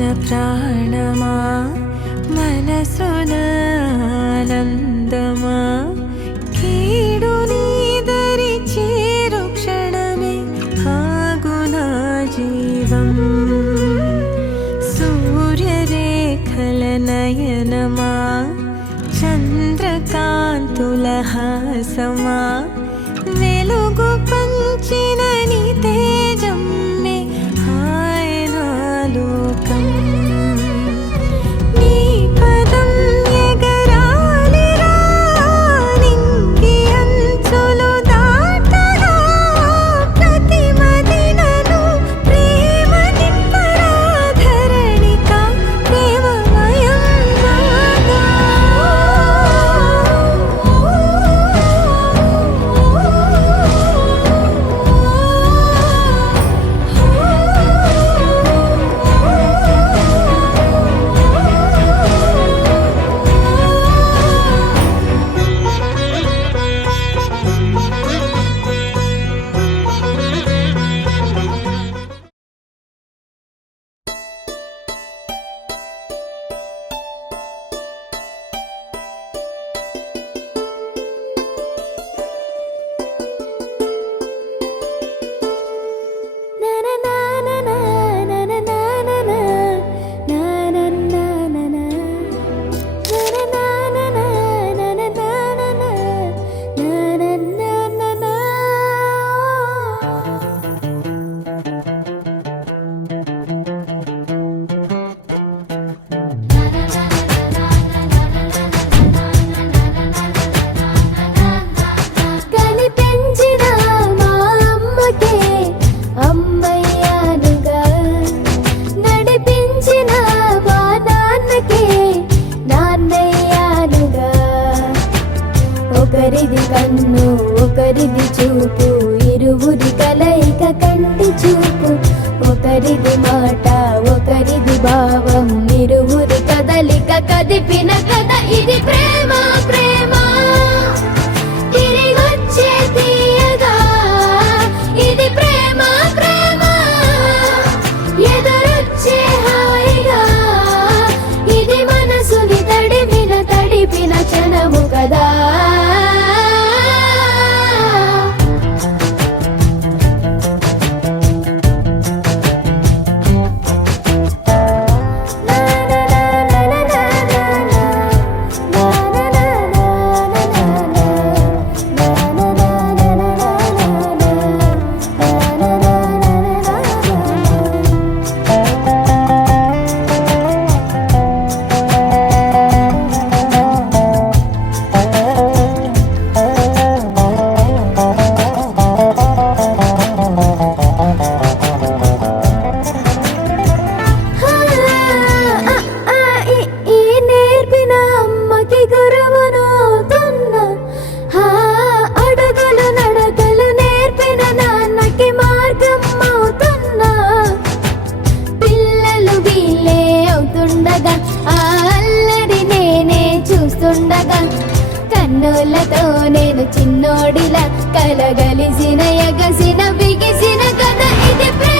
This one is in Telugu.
ప్రేమించిన ప్రాణమా మనసున ఆనందమా కీడు నీదరి చేరు క్షణమే ఆగునా జీవం సూర్యరేఖల నయనమా చంద్రకాంతుల హాసమా వెలుగు పంచిన నీ తేజం మే ఆయన లోకం నీ పదం ఎగరాలిరా నింగి అంచులు దాటగా ప్రతి మదినను ప్రేమ నింపరా ధరణిక ప్రేమమయం నాగా ఒకరిది కన్ను ఒకరిది చూపు ఇరువురి కలయిక కంటి చూపు ఒకరిది మాట ఒకరిది భావం ఇరువురి కదలిక కదిపిన కథ ఇది ప్రేమ ప్రేమ తిరిగొచ్చే తీయగా ఇది ప్రేమ ప్రేమ ఎదురొచ్చే హాయిగా ఇది మనసుని తడిపిన క్షణము కదా కన్నులతో నేను చిన్నోడిలా కలగలిసిన ఎగసిన బిగిసిన కథ ఇది ప్రేమ.